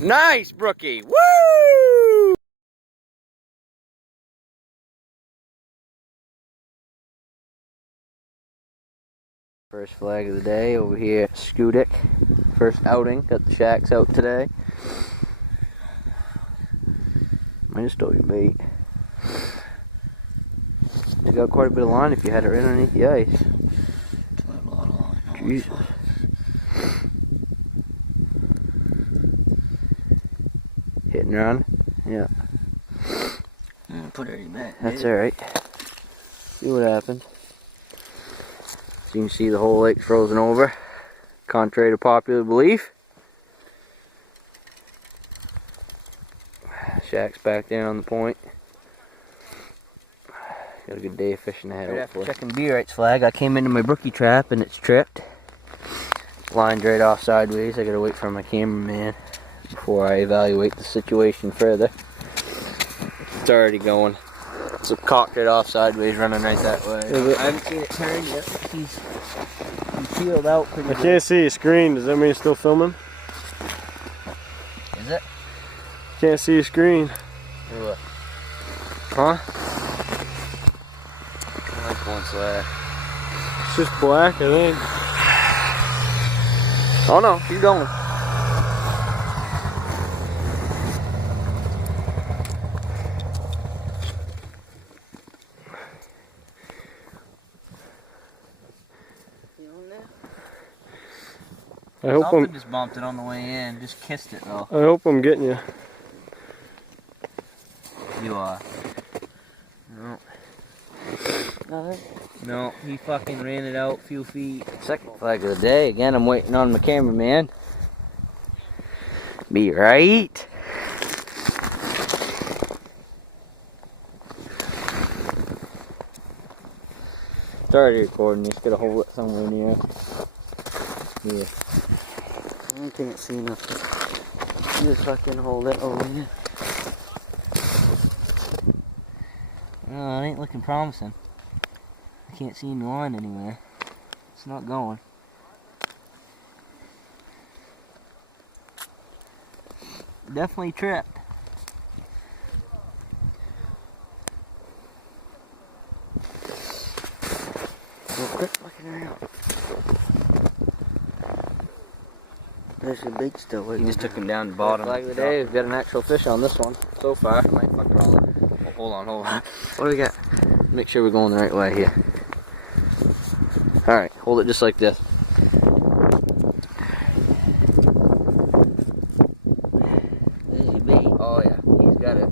Nice, Brookie. Woo! First flag of the day over here at Schoodic. First outing. Got the shacks out today. I just stole your bait. You got quite a bit of line if you had it right underneath the ice. Jesus. Hitting around? Yeah. Put it back. That's alright. See what happens. So you can see the whole lake's frozen over, contrary to popular belief. Shack's back there on the point. Got a good day of fishing ahead. Right after checking B-Right's flag, I came into my brookie trap and it's tripped. Lined right off sideways. I gotta wait for my cameraman before I evaluate the situation further. It's already going. It's cocked right off sideways, running right that way. I haven't seen it turn yet. He's peeled out pretty good. I can't see your screen. Does that mean it's still filming? Is it? Can't see your screen. What? Huh? I like one slack. It's just black, I think. Oh no, keep going. I hope Something just bumped it on the way in. Just kissed it though. I hope I'm getting you. You are. No. No, he fucking ran it out a few feet. Second flag of the day. Again, I'm waiting on my cameraman. Be right. It's already recording. Just gotta hold it somewhere near. Yeah. I can't see nothing. Just fucking hold it over here. Well, it ain't looking promising. I can't see any line anywhere. It's not going. Definitely tripped. Well, quit fucking around. There's a bait still. He just took him down the bottom. Flag of the day. We've got an actual fish on this one so far. Might fuck it all up. Oh, hold on. What do we got? Make sure we're going the right way here. Alright, hold it just like this. There's your bait. Oh yeah, he's got it.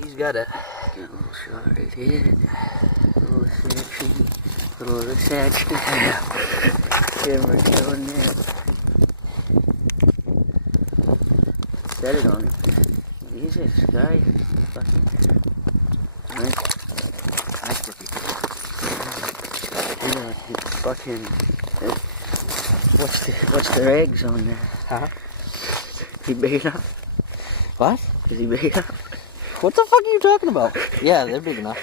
He's got it. Got a little shot right here. A little section. A little section. Camera showing that. Set it on him. Jesus, guy. Nice brookie. Fucking. What's the eggs on there? Huh? He bait up? What? Is he bait up? What the fuck are you talking about? Yeah, they're big enough.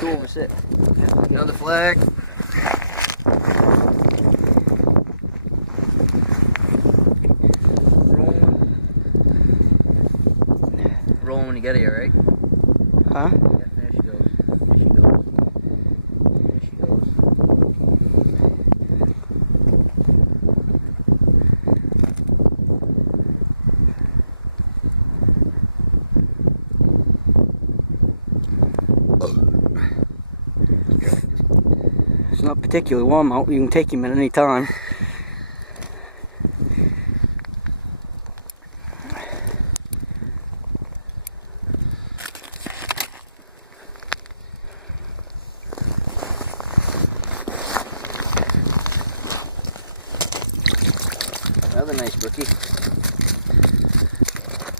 2 over 6. Another flag. Rolling when you get here, right? Huh? Yeah, there she goes. There she goes. There she goes. It's not particularly warm out. You can take him at any time. Another nice brookie.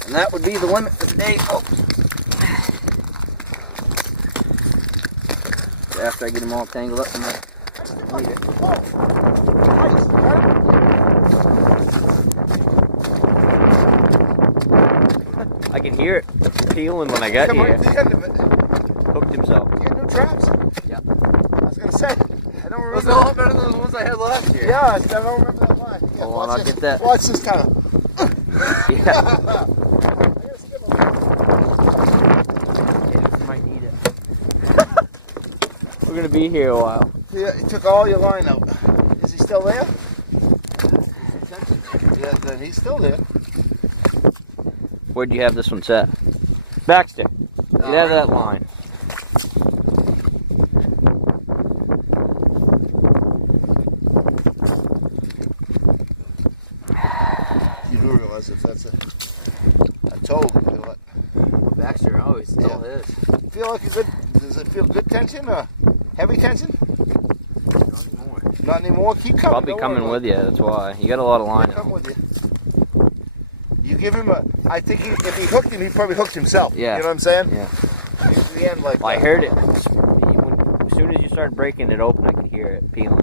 And that would be the limit for today, folks. After I get them all tangled up in the leader. I can hear it peeling when I got here. Right to the end of it. Hooked himself. You got new traps? Yeah. I was gonna say, I don't don't It was remember. a lot better than the ones I had last year. Yeah, I don't remember that line. Yeah, Hold on, I'll get that. Watch this kind of. Yeah. Might need it. We're gonna be here a while. Yeah, he took all your line out. Is he still there? Yeah, then he's still there. Where'd you have this one set? Baxter, get out of that line. You do realize if that's a toad, feel like, Baxter always still is. feel like a good. Does it feel good tension or heavy tension? Not anymore. Not anymore. Keep coming. Probably coming with you, that's why. You got a lot of line. Come with you. You give him a. I think if he hooked him, he probably hooked himself. Yeah. You know what I'm saying? Yeah. To the end, like. Well, I heard it. As soon as you started breaking it open, I could hear it peeling.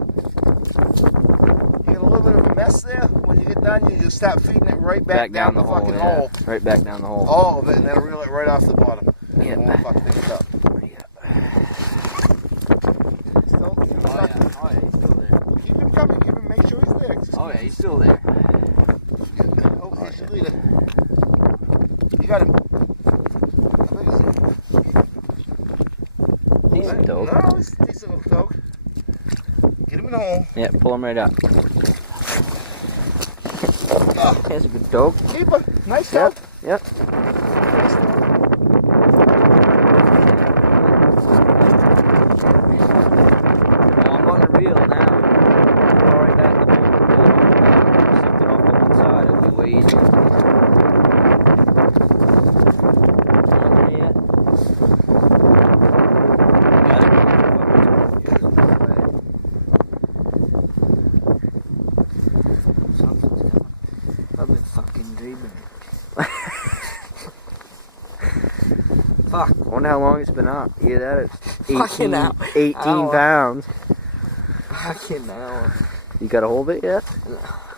You get a little bit of a mess there. When you get done, you just start feeding it right back down the fucking yeah. hole. Right back down the hole. All of it, and then reel it right off the bottom. And Yeah. you won't fuck things up. Yeah. Still, Oh yeah, he's still there. Keep him coming. Keep him. Make sure he's there. Just Oh keep yeah, he's still there. Oh, here's your leader. You got him. How big is he? Decent dog. No, he's a decent little dog. Get him in the hole. Yeah, pull him right up. Oh, That's a good dog. keeper. Nice dog. Yep. Nice dog. Well, I'm on the reel now. Go right back in the hole. Sift it off to one side. It'll be way easier. Not there yet. Got it. Something's coming. I've been fucking dreaming it. Fuck. I wonder how long it's been up. Yeah, that is Fucking 18 hour. pounds. Fucking hell. You got a hold of it yet?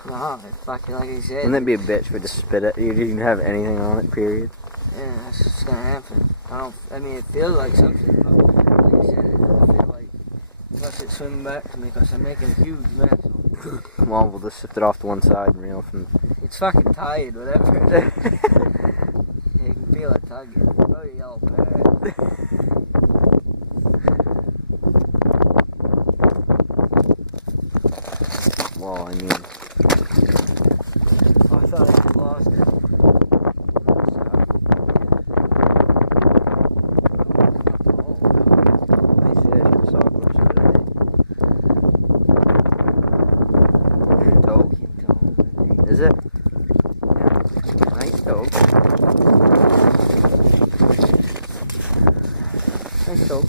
No, it's fucking like I said. Wouldn't that be a bitch if we just spit it? You didn't have anything on it, period. Yeah, that's what's gonna happen. I mean, it feels like something, but like I said, it doesn't feel like unless it swim back to me because I'm making a huge mess. Well, we'll just sift it off to one side and reel from. It's fucking tired, whatever. You can feel it tugging. Oh, you yellow bird. Well, I mean, Oh, I thought I had lost it. nice fish. I saw a glimpse of it today. Good dog. Is it? Yeah. Nice dog. Nice dog.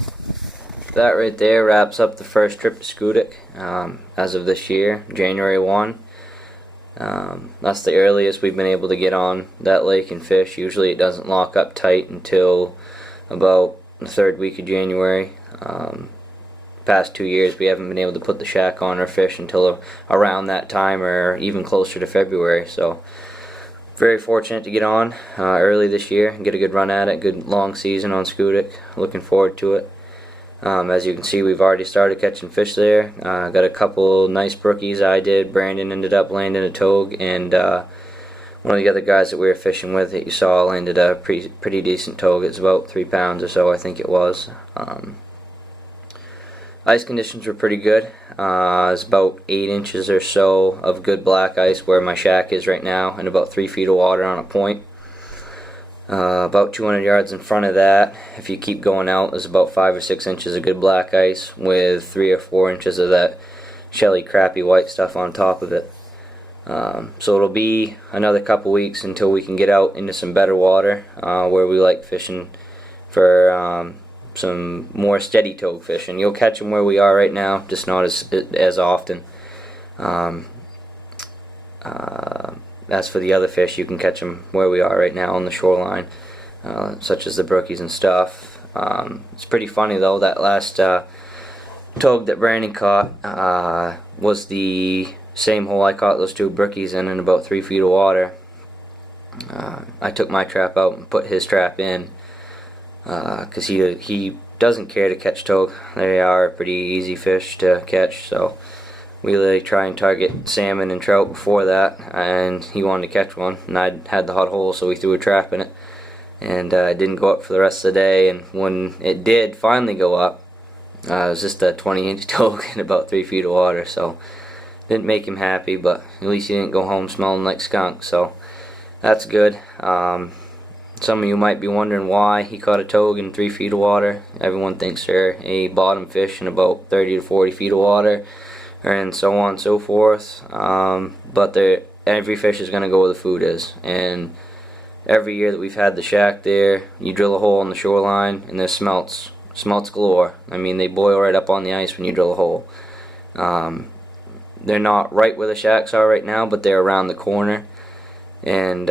That right there wraps up the first trip to Schoodic as of this year, January 1. That's the earliest we've been able to get on that lake and fish. Usually it doesn't lock up tight until about the third week of January. Past 2 years we haven't been able to put the shack on or fish until around that time or even closer to February. So very fortunate to get on early this year and get a good run at it. Good long season on Schoodic. Looking forward to it. As you can see, we've already started catching fish there. Got a couple nice brookies I did. Brandon ended up landing a togue, and one of the other guys that we were fishing with that you saw landed a pretty decent togue. It's about 3 pounds or so, I think it was. Ice conditions were pretty good. It's about 8 inches or so of good black ice where my shack is right now, and about 3 feet of water on a point. About 200 yards in front of that, if you keep going out, there's about 5 or 6 inches of good black ice with 3 or 4 inches of that shelly crappy white stuff on top of it. So it'll be another couple weeks until we can get out into some better water where we like fishing for some more steady togue fishing. You'll catch them where we are right now, just not as often. As for the other fish, you can catch them where we are right now on the shoreline, such as the brookies and stuff. It's pretty funny though, that last togue that Brandon caught was the same hole I caught those 2 brookies in about 3 feet of water. I took my trap out and put his trap in because he doesn't care to catch togue. They are pretty easy fish to catch, so we really try and target salmon and trout before that, and he wanted to catch one, and I had the hot hole, so we threw a trap in it, and it didn't go up for the rest of the day. And when it did finally go up, it was just a 20-inch togue in about 3 feet of water, so didn't make him happy, but at least he didn't go home smelling like skunk, so that's good. Some of you might be wondering why he caught a togue in 3 feet of water. Everyone thinks they're a bottom fish in about 30 to 40 feet of water, and so on and so forth. But every fish is going to go where the food is. And every year that we've had the shack there, you drill a hole on the shoreline, and there's smelts galore. I mean, they boil right up on the ice when you drill a hole. They're not right where the shacks are right now, but they're around the corner, and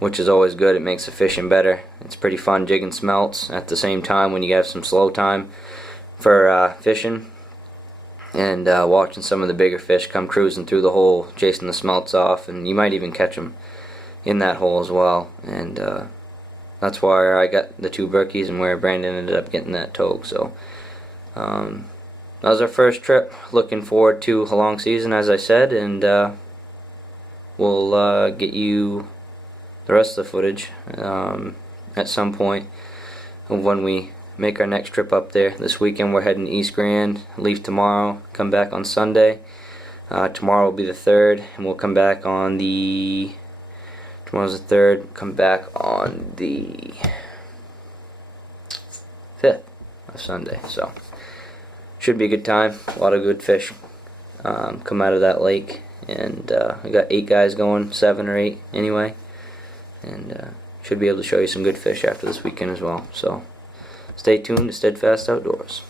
which is always good. It makes the fishing better. It's pretty fun jigging smelts at the same time when you have some slow time for fishing, and watching some of the bigger fish come cruising through the hole, chasing the smelts off, and you might even catch them in that hole as well. And that's why I got the 2 brookies and where Brandon ended up getting that togue. So that was our first trip. Looking forward to a long season, as I said, and we'll get you the rest of the footage at some point when we make our next trip up there. This weekend we're heading to East Grand, leave tomorrow, come back on Sunday. Tomorrow will be the 3rd, and we'll come back on the, tomorrow's the 3rd, come back on the 5th of Sunday. So should be a good time. A lot of good fish come out of that lake, and I got 8 guys going, 7 or 8 anyway, and should be able to show you some good fish after this weekend as well. So stay tuned to Steadfast Outdoors.